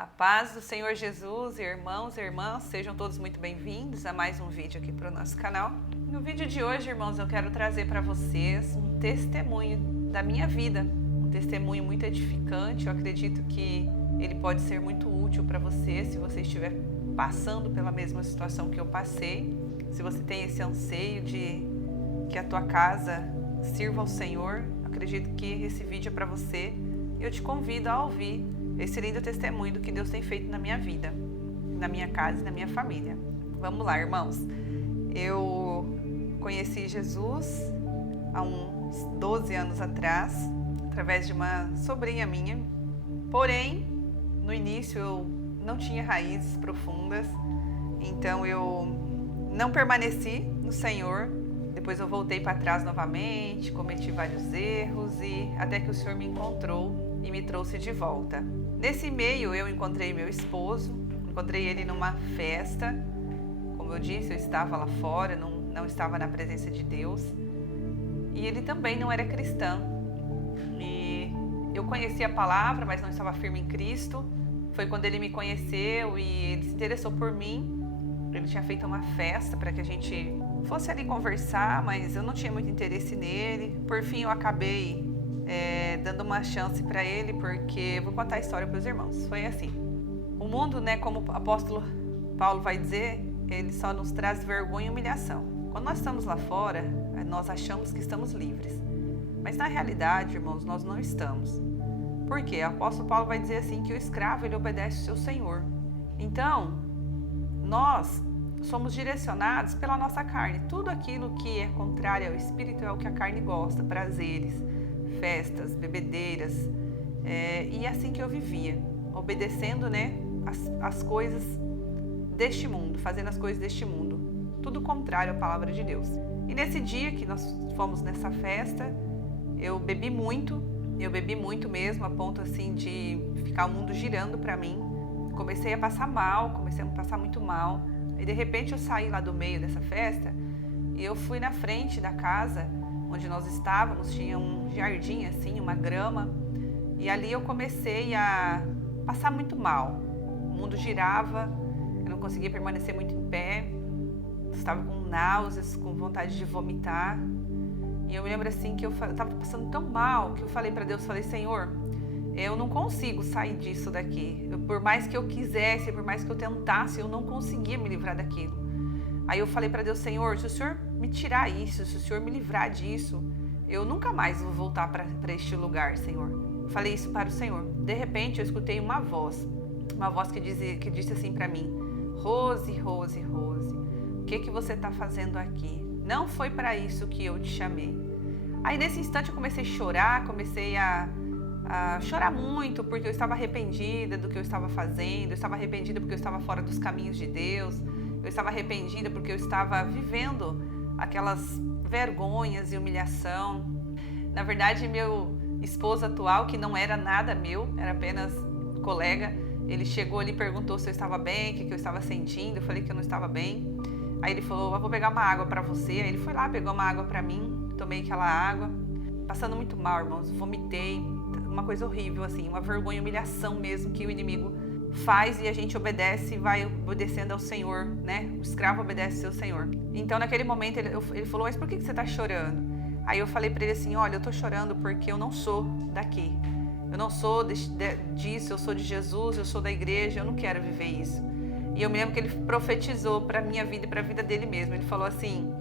A paz do Senhor Jesus, irmãos e irmãs, sejam todos muito bem-vindos a mais um vídeo aqui para o nosso canal. No vídeo de hoje, irmãos, eu quero trazer para vocês um testemunho da minha vida, um testemunho muito edificante. Eu acredito que ele pode ser muito útil para você se você estiver passando pela mesma situação que eu passei, se você tem esse anseio de que a tua casa sirva ao Senhor. Eu acredito que esse vídeo é para você e eu te convido a ouvir esse lindo testemunho do que Deus tem feito na minha vida, na minha casa e na minha família. Vamos lá, irmãos. Eu conheci Jesus há uns 12 anos atrás, através de uma sobrinha minha. Porém, no início eu não tinha raízes profundas, então eu não permaneci no Senhor. Depois eu voltei para trás novamente, cometi vários erros e até que o Senhor me encontrou e me trouxe de volta. Nesse meio eu encontrei meu esposo, encontrei ele numa festa. Como eu disse, eu estava lá fora, não estava na presença de Deus. E ele também não era cristão. E eu conhecia a palavra, mas não estava firme em Cristo. Foi quando ele me conheceu e ele se interessou por mim. Ele tinha feito uma festa para que a gente fosse ali conversar, mas eu não tinha muito interesse nele. Por fim, eu acabei dando uma chance para ele, porque eu vou contar a história para os irmãos. Foi assim: o mundo, como o apóstolo Paulo vai dizer, ele só nos traz vergonha e humilhação. Quando nós estamos lá fora, nós achamos que estamos livres, mas na realidade, irmãos, nós não estamos. Por quê? O apóstolo Paulo vai dizer assim, que o escravo, ele obedece ao seu senhor. Então, nós somos direcionados pela nossa carne. Tudo aquilo que é contrário ao espírito é o que a carne gosta, prazeres, festas, bebedeiras, e assim que eu vivia, obedecendo, as coisas deste mundo, fazendo as coisas deste mundo, tudo contrário à palavra de Deus. E nesse dia que nós fomos nessa festa, eu bebi muito mesmo, a ponto assim de ficar o mundo girando para mim. Comecei a passar muito mal, e de repente eu saí lá do meio dessa festa e eu fui na frente da casa onde nós estávamos, tinha um jardim assim, uma grama, e ali eu comecei a passar muito mal. O mundo girava, eu não conseguia permanecer muito em pé, estava com náuseas, com vontade de vomitar. E eu me lembro assim que eu estava passando tão mal que eu falei para Deus, Senhor, eu não consigo sair disso daqui. Por mais que eu quisesse, por mais que eu tentasse, eu não conseguia me livrar daquilo. Aí eu falei para Deus, Senhor, se o Senhor me tirar isso, se o Senhor me livrar disso, eu nunca mais vou voltar para este lugar, Senhor. Eu falei isso para o Senhor. De repente eu escutei uma voz que disse assim para mim, Rose, Rose, Rose, o que você está fazendo aqui? Não foi para isso que eu te chamei. Aí nesse instante eu comecei a chorar, comecei a chorar muito, porque eu estava arrependida do que eu estava fazendo, eu estava arrependida porque eu estava fora dos caminhos de Deus, eu estava arrependida porque eu estava vivendo aquelas vergonhas e humilhação. Na verdade, meu esposo atual, que não era nada meu, era apenas colega, ele chegou ali e perguntou se eu estava bem, o que eu estava sentindo. Eu falei que eu não estava bem. Aí ele falou, eu vou pegar uma água para você. Aí ele foi lá, pegou uma água para mim, tomei aquela água, passando muito mal, irmãos, vomitei, uma coisa horrível, assim, uma vergonha e humilhação mesmo que o inimigo faz e a gente obedece e vai obedecendo ao Senhor, O escravo obedece ao seu Senhor. Então, naquele momento, ele falou, mas por que você está chorando? Aí eu falei para ele assim, olha, eu estou chorando porque eu não sou daqui. Eu não sou disso, eu sou de Jesus, eu sou da igreja, eu não quero viver isso. E eu me lembro que ele profetizou para a minha vida e para a vida dele mesmo. Ele falou assim,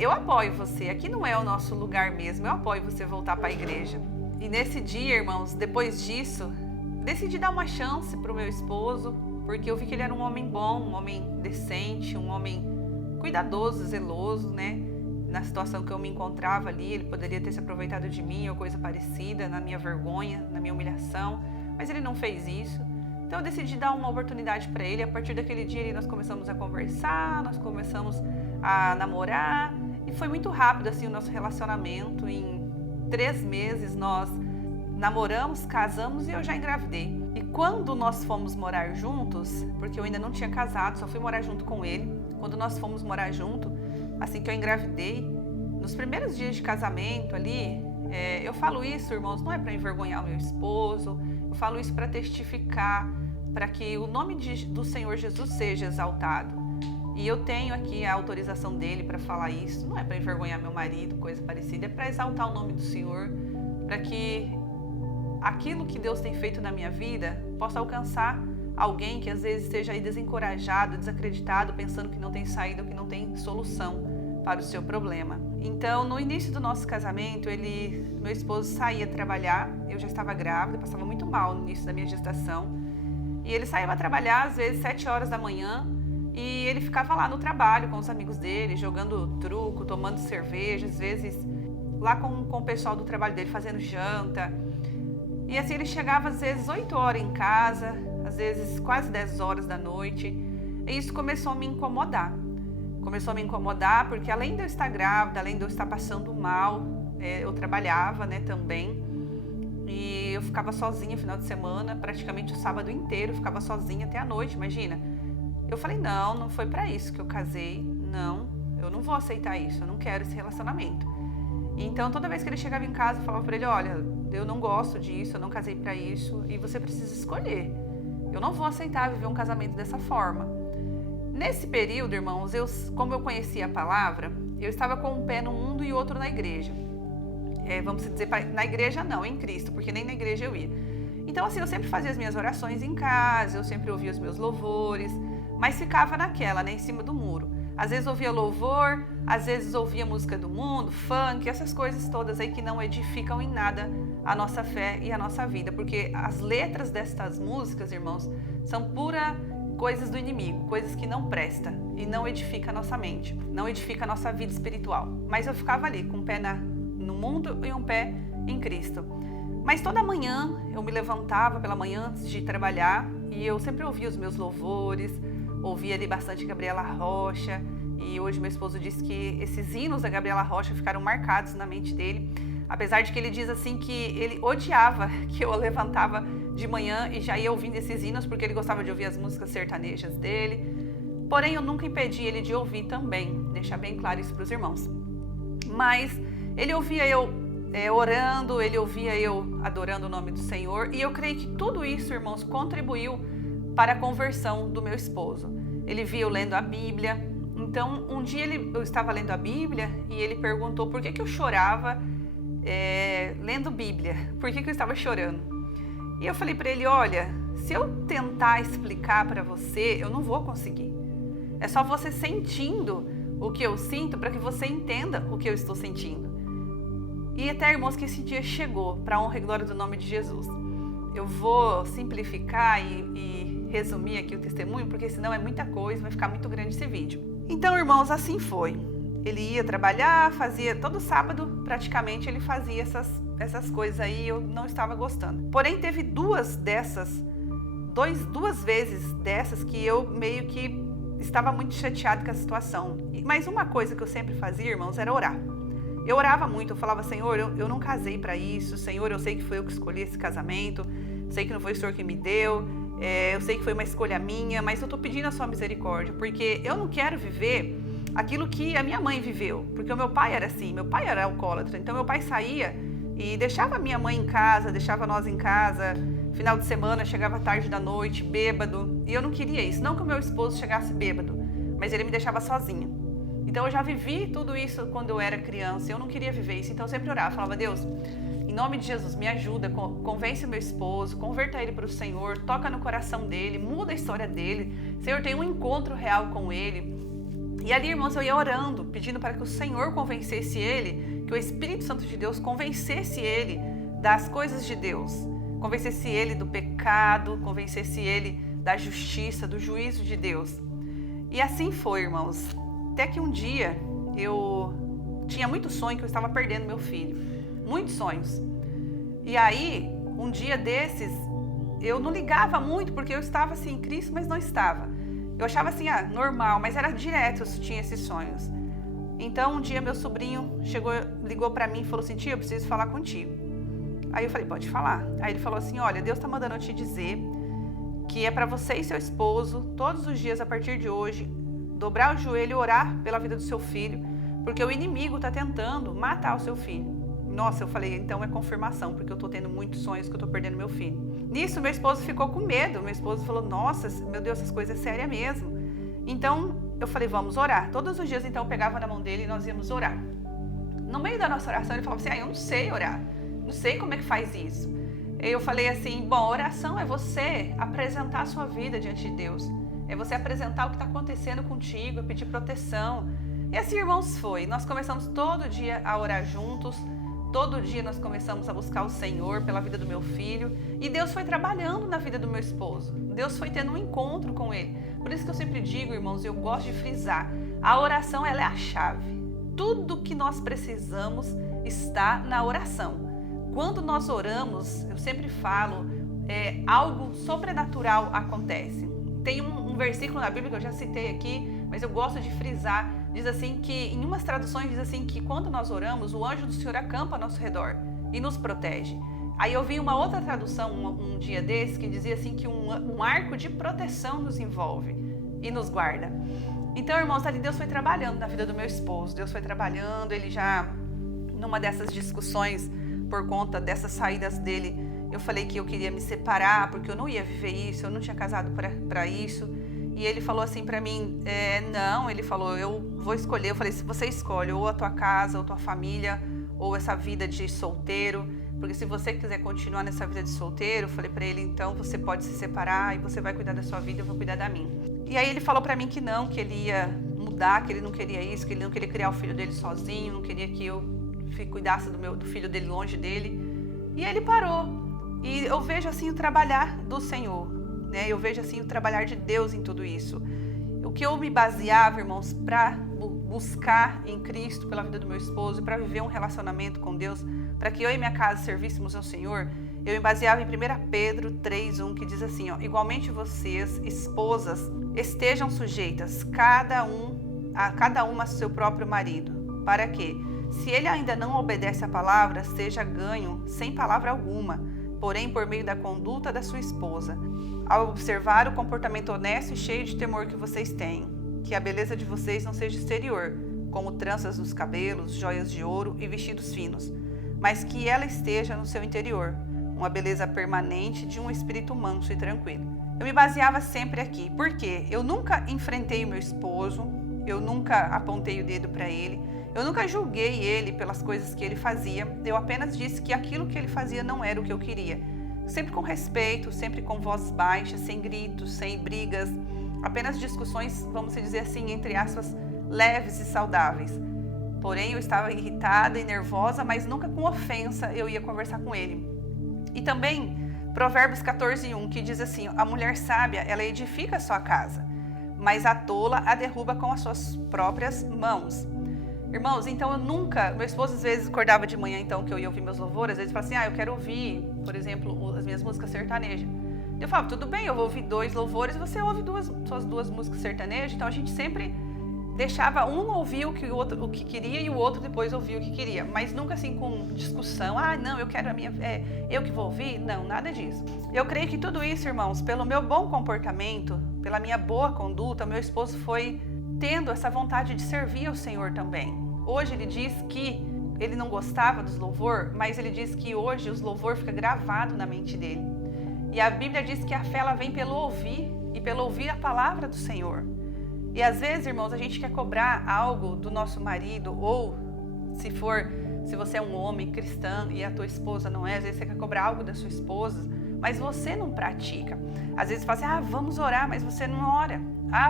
eu apoio você, aqui não é o nosso lugar mesmo, eu apoio você voltar para a igreja. E nesse dia, irmãos, depois disso, decidi dar uma chance para o meu esposo, porque eu vi que ele era um homem bom, um homem decente, um homem cuidadoso, zeloso, Na situação que eu me encontrava ali, ele poderia ter se aproveitado de mim ou coisa parecida, na minha vergonha, na minha humilhação, mas ele não fez isso. Então eu decidi dar uma oportunidade para ele. A partir daquele dia nós começamos a conversar, nós começamos a namorar e foi muito rápido assim o nosso relacionamento. Em 3 meses nós namoramos, casamos e eu já engravidei. E quando nós fomos morar juntos, porque eu ainda não tinha casado, só fui morar junto com ele. Quando nós fomos morar junto, assim que eu engravidei, nos primeiros dias de casamento ali, eu falo isso, irmãos, não é para envergonhar o meu esposo, eu falo isso para testificar para que o nome do Senhor Jesus seja exaltado. E eu tenho aqui a autorização dele para falar isso. Não é para envergonhar meu marido, coisa parecida, é para exaltar o nome do Senhor, para que aquilo que Deus tem feito na minha vida possa alcançar alguém que às vezes esteja aí desencorajado, desacreditado, pensando que não tem saída, que não tem solução para o seu problema. Então, no início do nosso casamento, meu esposo saía trabalhar, eu já estava grávida, passava muito mal no início da minha gestação, e ele saía para trabalhar às vezes 7 horas da manhã, e ele ficava lá no trabalho com os amigos dele, jogando truco, tomando cerveja, às vezes lá com o pessoal do trabalho dele, fazendo janta. E assim ele chegava às vezes 8 horas em casa, às vezes quase 10 horas da noite. E isso começou a me incomodar. Começou a me incomodar porque além de eu estar grávida, além de eu estar passando mal, eu trabalhava, né, também. E eu ficava sozinha no final de semana, praticamente o sábado inteiro, ficava sozinha até a noite, imagina. Eu falei, não foi para isso que eu casei, não, eu não vou aceitar isso, eu não quero esse relacionamento. Então, toda vez que ele chegava em casa, eu falava para ele, olha, eu não gosto disso, eu não casei para isso, e você precisa escolher. Eu não vou aceitar viver um casamento dessa forma. Nesse período, irmãos, como eu conhecia a palavra, eu estava com um pé no mundo e outro na igreja. Vamos dizer, na igreja não, em Cristo, porque nem na igreja eu ia. Então, assim, eu sempre fazia as minhas orações em casa, eu sempre ouvia os meus louvores, mas ficava naquela, né, em cima do muro. Às vezes ouvia louvor, às vezes ouvia música do mundo, funk, essas coisas todas aí que não edificam em nada a nossa fé e a nossa vida. Porque as letras destas músicas, irmãos, são pura coisas do inimigo, coisas que não prestam e não edificam a nossa mente, não edificam a nossa vida espiritual. Mas eu ficava ali com um pé no mundo e um pé em Cristo. Mas toda manhã eu me levantava pela manhã antes de trabalhar e eu sempre ouvia os meus louvores, ouvia ali bastante Gabriela Rocha, e hoje meu esposo disse que esses hinos da Gabriela Rocha ficaram marcados na mente dele, apesar de que ele diz assim que ele odiava que eu levantava de manhã e já ia ouvindo esses hinos, porque ele gostava de ouvir as músicas sertanejas dele, porém eu nunca impedi ele de ouvir também, deixar bem claro isso para os irmãos. Mas ele ouvia eu orando, ele ouvia eu adorando o nome do Senhor, e eu creio que tudo isso, irmãos, contribuiu para a conversão do meu esposo. Ele via eu lendo a Bíblia. Então, um dia eu estava lendo a Bíblia e ele perguntou por que eu chorava lendo Bíblia, por que eu estava chorando. E eu falei para ele, olha, se eu tentar explicar para você, eu não vou conseguir. É só você sentindo o que eu sinto para que você entenda o que eu estou sentindo. E até, irmãos, que esse dia chegou, para a honra e glória do nome de Jesus. Eu vou simplificar e resumir aqui o testemunho, porque senão é muita coisa, vai ficar muito grande esse vídeo. Então, irmãos, assim foi. Ele ia trabalhar, fazia todo sábado, praticamente ele fazia essas coisas aí, eu não estava gostando. Porém, teve duas vezes dessas que eu meio que estava muito chateado com a situação. Mas uma coisa que eu sempre fazia, irmãos, era orar. Eu orava muito, eu falava, Senhor, eu não casei para isso, Senhor, eu sei que foi eu que escolhi esse casamento, sei que não foi o Senhor que me deu, eu sei que foi uma escolha minha, mas eu estou pedindo a sua misericórdia, porque eu não quero viver aquilo que a minha mãe viveu, porque o meu pai era assim, meu pai era alcoólatra, então meu pai saía e deixava a minha mãe em casa, deixava nós em casa, final de semana, chegava tarde da noite, bêbado, e eu não queria isso, não que o meu esposo chegasse bêbado, mas ele me deixava sozinha. Então eu já vivi tudo isso quando eu era criança, eu não queria viver isso, então eu sempre orava, falava, Deus, em nome de Jesus, me ajuda, convence o meu esposo, converta ele para o Senhor, toca no coração dele, muda a história dele, Senhor, tem um encontro real com ele. E ali, irmãos, eu ia orando, pedindo para que o Senhor convencesse ele, que o Espírito Santo de Deus convencesse ele das coisas de Deus, convencesse ele do pecado, convencesse ele da justiça, do juízo de Deus. E assim foi, irmãos. Até que um dia eu tinha muito sonho que eu estava perdendo meu filho. Muitos sonhos. E aí, um dia desses, eu não ligava muito, porque eu estava assim em Cristo, mas não estava. Eu achava assim, normal, mas era direto, eu tinha esses sonhos. Então, um dia meu sobrinho ligou para mim e falou assim, tia, eu preciso falar contigo. Aí eu falei, pode falar. Aí ele falou assim, olha, Deus está mandando eu te dizer que é para você e seu esposo, todos os dias a partir de hoje, dobrar o joelho e orar pela vida do seu filho, porque o inimigo está tentando matar o seu filho. Nossa, eu falei, então é confirmação, porque eu estou tendo muitos sonhos que eu estou perdendo meu filho. Nisso, meu esposo ficou com medo. Meu esposo falou, nossa, meu Deus, essas coisas é séria mesmo. Então, eu falei, vamos orar. Todos os dias, então, eu pegava na mão dele e nós íamos orar. No meio da nossa oração, ele falava assim, eu não sei orar. Não sei como é que faz isso. Eu falei assim, bom, oração é você apresentar a sua vida diante de Deus. É você apresentar o que está acontecendo contigo, pedir proteção. E assim, irmãos, foi. Nós começamos todo dia a orar juntos. Todo dia nós começamos a buscar o Senhor pela vida do meu filho. E Deus foi trabalhando na vida do meu esposo. Deus foi tendo um encontro com ele. Por isso que eu sempre digo, irmãos, eu gosto de frisar. A oração, ela é a chave. Tudo que nós precisamos está na oração. Quando nós oramos, eu sempre falo, algo sobrenatural acontece. Tem um versículo na Bíblia que eu já citei aqui, mas eu gosto de frisar. Diz assim que, em umas traduções, diz assim que quando nós oramos, o anjo do Senhor acampa ao nosso redor e nos protege. Aí eu vi uma outra tradução um dia desse que dizia assim que um arco de proteção nos envolve e nos guarda. Então, irmãos, ali Deus foi trabalhando na vida do meu esposo. Deus foi trabalhando, ele já, numa dessas discussões, por conta dessas saídas dele, eu falei que eu queria me separar, porque eu não ia viver isso, eu não tinha casado para isso. E ele falou assim para mim, não, ele falou, eu vou escolher. Eu falei, se você escolhe ou a tua casa, ou a tua família, ou essa vida de solteiro, porque se você quiser continuar nessa vida de solteiro, eu falei para ele, então você pode se separar e você vai cuidar da sua vida, eu vou cuidar da minha. E aí ele falou para mim que não, que ele ia mudar, que ele não queria isso, que ele não queria criar o filho dele sozinho, não queria que eu cuidasse do filho dele longe dele. E ele parou. E eu vejo assim o trabalhar do Senhor, né? Eu vejo assim o trabalhar de Deus em tudo isso. O que eu me baseava, irmãos, para buscar em Cristo pela vida do meu esposo, para viver um relacionamento com Deus, para que eu e minha casa servíssemos ao Senhor, eu me baseava em 1 Pedro 3:1, que diz assim, igualmente vocês, esposas, estejam sujeitas, cada uma a seu próprio marido, para que, se ele ainda não obedece à palavra, seja ganho sem palavra alguma, porém por meio da conduta da sua esposa, ao observar o comportamento honesto e cheio de temor que vocês têm, que a beleza de vocês não seja exterior, como tranças nos cabelos, joias de ouro e vestidos finos, mas que ela esteja no seu interior, uma beleza permanente de um espírito manso e tranquilo. Eu me baseava sempre aqui, porque eu nunca enfrentei o meu esposo, eu nunca apontei o dedo para ele, eu nunca julguei ele pelas coisas que ele fazia, eu apenas disse que aquilo que ele fazia não era o que eu queria. Sempre com respeito, sempre com voz baixa, sem gritos, sem brigas, apenas discussões, vamos dizer assim, entre aspas, leves e saudáveis. Porém, eu estava irritada e nervosa, mas nunca com ofensa eu ia conversar com ele. E também, Provérbios 14:1, que diz assim, a mulher sábia, ela edifica a sua casa, mas a tola a derruba com as suas próprias mãos. Irmãos, então meu esposo às vezes acordava de manhã, então, que eu ia ouvir meus louvores, às vezes falava assim, eu quero ouvir, por exemplo, as minhas músicas sertanejas. Eu falava, tudo bem, eu vou ouvir 2 louvores, você ouve suas 2 músicas sertanejas, então a gente sempre deixava um ouvir o que queria e o outro depois ouvir o que queria, mas nunca assim com discussão, não, eu quero eu que vou ouvir, não, nada disso. Eu creio que tudo isso, irmãos, pelo meu bom comportamento, pela minha boa conduta, meu esposo foi tendo essa vontade de servir ao Senhor também. Hoje ele diz que ele não gostava dos louvor, mas ele diz que hoje os louvor fica gravado na mente dele. E a Bíblia diz que a fé ela vem pelo ouvir e pelo ouvir a palavra do Senhor. E às vezes, irmãos, a gente quer cobrar algo do nosso marido, ou se você é um homem cristão e a tua esposa não é, às vezes você quer cobrar algo da sua esposa, mas você não pratica. Às vezes você fala assim, vamos orar, mas você não ora.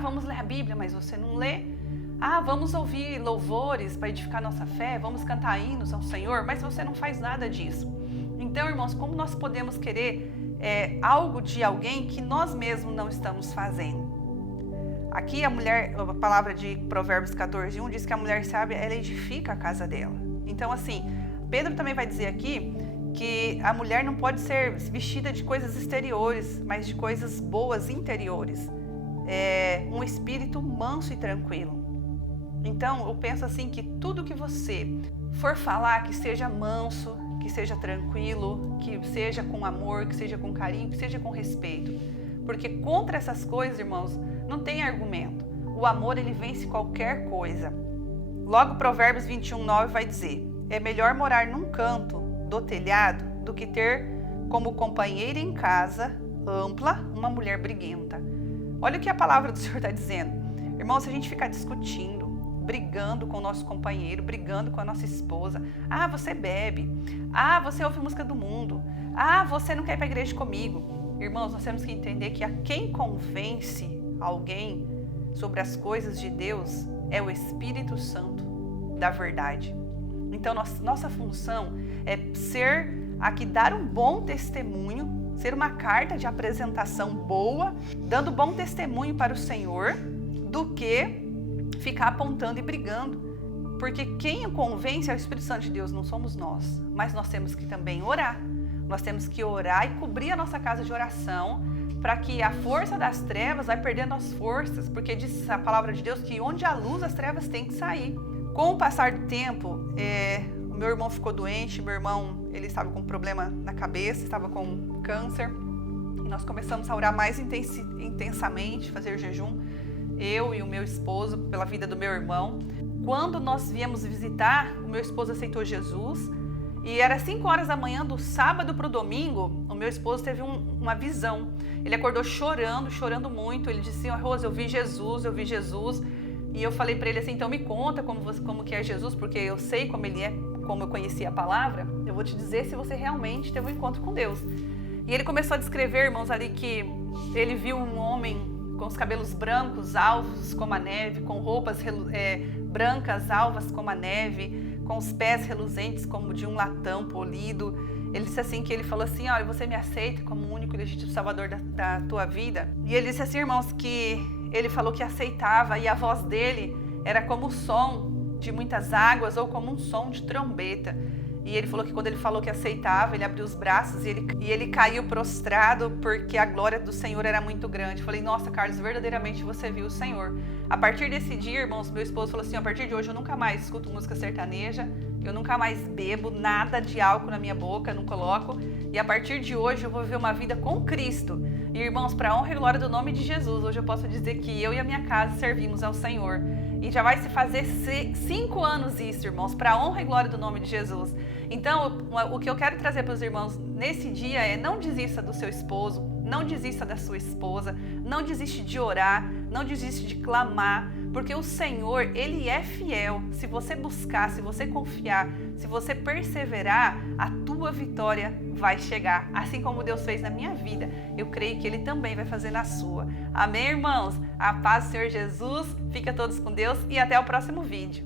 Vamos ler a Bíblia, mas você não lê. Vamos ouvir louvores para edificar nossa fé, vamos cantar hinos ao Senhor, mas você não faz nada disso. Então, irmãos, como nós podemos querer algo de alguém que nós mesmos não estamos fazendo? Aqui a palavra de Provérbios 14:1 diz que a mulher sábia, ela edifica a casa dela. Então, assim, Pedro também vai dizer aqui que a mulher não pode ser vestida de coisas exteriores, mas de coisas boas interiores. Um espírito manso e tranquilo. Então, eu penso assim que tudo que você for falar, que seja manso, que seja tranquilo, que seja com amor, que seja com carinho, que seja com respeito. Porque contra essas coisas, irmãos, não tem argumento. O amor, ele vence qualquer coisa. Logo, Provérbios 21:9 vai dizer, é melhor morar num canto do telhado do que ter como companheira em casa, ampla, uma mulher briguenta. Olha o que a palavra do Senhor está dizendo. Irmão, se a gente ficar discutindo, brigando com o nosso companheiro, brigando com a nossa esposa, você bebe, você ouve música do mundo, você não quer ir para a igreja comigo. Irmãos, nós temos que entender que a quem convence alguém sobre as coisas de Deus é o Espírito Santo da verdade. Então, nossa função é ser aqui, dar um bom testemunho, ser uma carta de apresentação boa, dando bom testemunho para o Senhor, do que ficar apontando e brigando. Porque quem o convence é o Espírito Santo de Deus, não somos nós. Mas nós temos que também orar. Nós temos que orar e cobrir a nossa casa de oração, para que a força das trevas vai perdendo as forças, porque diz a palavra de Deus que onde há luz, as trevas têm que sair. Com o passar do tempo, o meu irmão ficou doente, meu irmão, ele estava com um problema na cabeça, estava com câncer, e nós começamos a orar mais intensamente, fazer jejum, eu e o meu esposo, pela vida do meu irmão. Quando nós viemos visitar, o meu esposo aceitou Jesus, e era 5 horas da manhã, do sábado para o domingo, o meu esposo teve uma visão. Ele acordou chorando muito. Ele disse assim: Rose, eu vi Jesus. E eu falei para ele assim: então me conta como que é Jesus, porque eu sei como ele é, como eu conhecia a palavra. Eu vou te dizer se você realmente teve um encontro com Deus. E ele começou a descrever, irmãos, ali que ele viu um homem com os cabelos brancos, alvos como a neve, com roupas brancas, alvas como a neve, com os pés reluzentes como de um latão polido. Ele disse assim, que ele falou assim: olha, você me aceita como o único e legítimo salvador da tua vida? E ele disse assim, irmãos, que ele falou que aceitava, e a voz dele era como o som de muitas águas ou como um som de trombeta. E ele falou que quando ele falou que aceitava, ele abriu os braços e ele caiu prostrado, porque a glória do Senhor era muito grande. Eu falei: nossa, Carlos, verdadeiramente você viu o Senhor. A partir desse dia, irmãos, meu esposo falou assim: a partir de hoje eu nunca mais escuto música sertaneja, eu nunca mais bebo nada de álcool na minha boca, não coloco. E a partir de hoje eu vou viver uma vida com Cristo. E, irmãos, para a honra e glória do nome de Jesus, hoje eu posso dizer que eu e a minha casa servimos ao Senhor. E já vai se fazer 5 anos isso, irmãos, para a honra e glória do nome de Jesus. Então, o que eu quero trazer para os irmãos nesse dia é: não desista do seu esposo, não desista da sua esposa, não desiste de orar, não desiste de clamar, porque o Senhor, Ele é fiel. Se você buscar, se você confiar, se você perseverar, a tua vitória vai chegar. Assim como Deus fez na minha vida, eu creio que Ele também vai fazer na sua. Amém, irmãos? A paz do Senhor Jesus, fica todos com Deus e até o próximo vídeo.